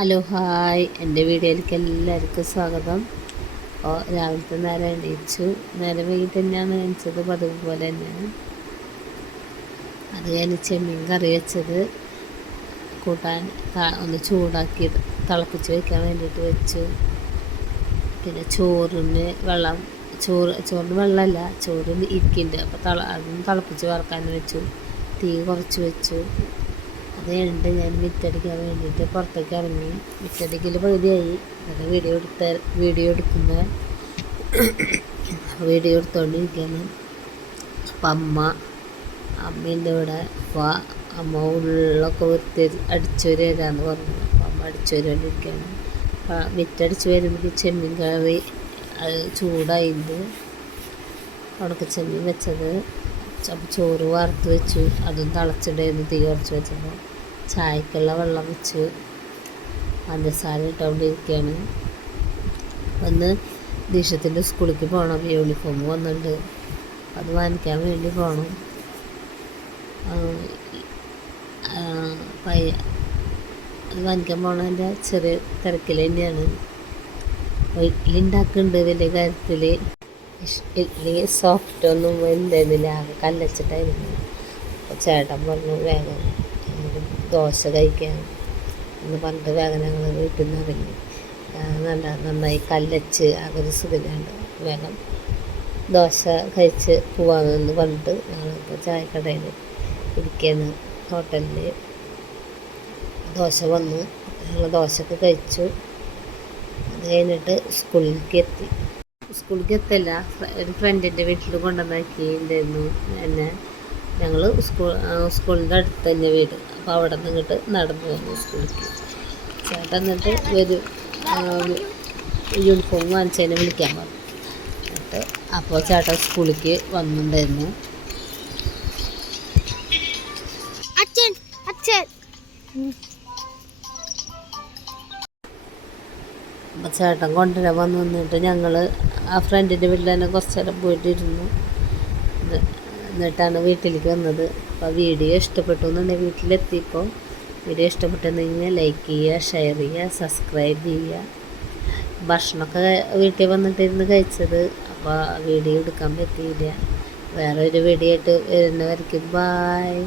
Hello hi, എൻ്റെ വീഡിയോയിലേക്ക് എല്ലാവർക്കും സ്വാഗതം. അപ്പോൾ രാവിലത്തെ നേരം എണീച്ചു. നേരം വൈകിട്ട് തന്നെയാണ് എണീച്ചത്, പതിവ് പോലെ തന്നെയാണ്. അത് കഴിഞ്ഞ് ചെമ്മീൻ കറി വെച്ചത് കൂട്ടാൻ ഒന്ന് ചൂടാക്കി തിളപ്പിച്ച് വയ്ക്കാൻ വേണ്ടിയിട്ട് വെച്ചു. പിന്നെ ചോറിന് വെള്ളമല്ല, ചോറിന് ഇരിക്കുന്നുണ്ട്. അപ്പോൾ അതൊന്ന് തിളപ്പിച്ച് വറക്കാൻ വെച്ചു. തീ കുറച്ച് വെച്ചു. അത് കഴിഞ്ഞിട്ട് ഞാൻ മിറ്റടിക്കാൻ വേണ്ടിയിട്ട് പുറത്തേക്ക് ഇറങ്ങി. മിറ്റടിക്കൽ പകുതിയായി. അത് വീഡിയോ എടുത്തുകൊണ്ടിരിക്കുകയാണ്. അപ്പം അമ്മേൻ്റെ ഇവിടെ. അപ്പോൾ അമ്മ ഉള്ളൊക്കെ അടിച്ചു വരാമെന്ന് പറഞ്ഞു. അപ്പം അമ്മ അടിച്ചു വരാണ്ടിരിക്കുകയാണ്. അപ്പം മിറ്റടിച്ച് വരുമ്പോൾ ചെമ്മീൻ കറി അത് ചൂടായിട്ട് ചെമ്മീൻ വെച്ചത്. അപ്പോൾ ചോറ് വറുത്ത് വെച്ചു. അതും തിളച്ചിട്ടായിരുന്നു തീ കുറച്ച് വെച്ചപ്പോൾ. ചായക്കുള്ള വെള്ളം വെച്ചു. പഞ്ചസാര ഇട്ടുകൊണ്ടിരിക്കുകയാണ്. ഒന്ന് ദീക്ഷത്തിൻ്റെ സ്കൂളിലേക്ക് പോകണം. യൂണിഫോം വന്നിട്ടുണ്ട്. അത് വാങ്ങിക്കാൻ വേണ്ടി പോകണം. അത് വാങ്ങിക്കാൻ പോകണതിൻ്റെ ചെറിയ തിരക്കിൽ തന്നെയാണ്. ഇഡ്ഡലി ഉണ്ടാക്കുന്നുണ്ട്. വലിയ കാര്യത്തിൽ ഇഡ്ഡലി സോഫ്റ്റൊന്നും ഉണ്ടായിരുന്നില്ല, ആകെ കല്ലച്ചിട്ടായിരുന്നു. അപ്പോൾ ചേട്ടൻ പറഞ്ഞു വേഗം ദോശ കഴിക്കാൻ എന്ന് പറഞ്ഞിട്ട് വേഗം ഞങ്ങൾ വീട്ടിൽ നിന്ന് ഇറങ്ങി. നന്നായി കല്ലച്ച് ആകെ ഒരു സുഖമില്ലാണ്ട് വേഗം ദോശ കഴിച്ച് പോവാമെന്ന് പറഞ്ഞിട്ട് ഞങ്ങളിപ്പോൾ ചായക്കടയിൽ ഇരിക്കുകയാണ്. ഹോട്ടലിൽ ദോശ വന്നു. ഞങ്ങൾ ദോശയൊക്കെ കഴിച്ചു. അത് കഴിഞ്ഞിട്ട് സ്കൂളിലേക്ക് എത്തില്ല, ഒരു ഫ്രണ്ടിൻ്റെ വീട്ടിൽ കൊണ്ടുവന്നാക്കിയിട്ടുണ്ടായിരുന്നു എന്നെ. ഞങ്ങൾ സ്കൂളിൻ്റെ അടുത്ത് തന്നെ വീട്. അപ്പോൾ അവിടെ നിന്ന് ഇങ്ങോട്ട് നടന്നു വന്നു സ്കൂളിലേക്ക്. ചേട്ടൻ എന്നിട്ട് യൂണിഫോം വാങ്ങിച്ചതിനെ വിളിക്കാൻ പറഞ്ഞു. എന്നിട്ട് അപ്പോൾ ചേട്ടൻ സ്കൂളിലേക്ക് വന്നിട്ടുണ്ടായിരുന്നു. അപ്പോൾ ചേട്ടൻ കൊണ്ടുവരാൻ വന്നിട്ട് ഞങ്ങൾ ആ ഫ്രണ്ടിൻ്റെ വീട്ടിൽ തന്നെ കുറച്ച് നേരം പോയിട്ടിരുന്നു. എന്നിട്ടാണ് വീട്ടിലേക്ക് വന്നത്. അപ്പോൾ വീഡിയോ ഇഷ്ടപ്പെട്ടു എന്നുണ്ടെങ്കിൽ വീട്ടിലെത്തിയപ്പോൾ വീഡിയോ ഇഷ്ടപ്പെട്ടെന്നുണ്ടെങ്കിൽ ലൈക്ക് ചെയ്യുക, ഷെയർ ചെയ്യുക, സബ്സ്ക്രൈബ് ചെയ്യുക. ഭക്ഷണമൊക്കെ വീട്ടിൽ വന്നിട്ടിരുന്ന് കഴിച്ചത്. അപ്പോൾ വീഡിയോ എടുക്കാൻ പറ്റിയില്ല. വേറെ ഒരു വീഡിയോ ആയിട്ട് വരുന്നവർക്ക് ബായ്.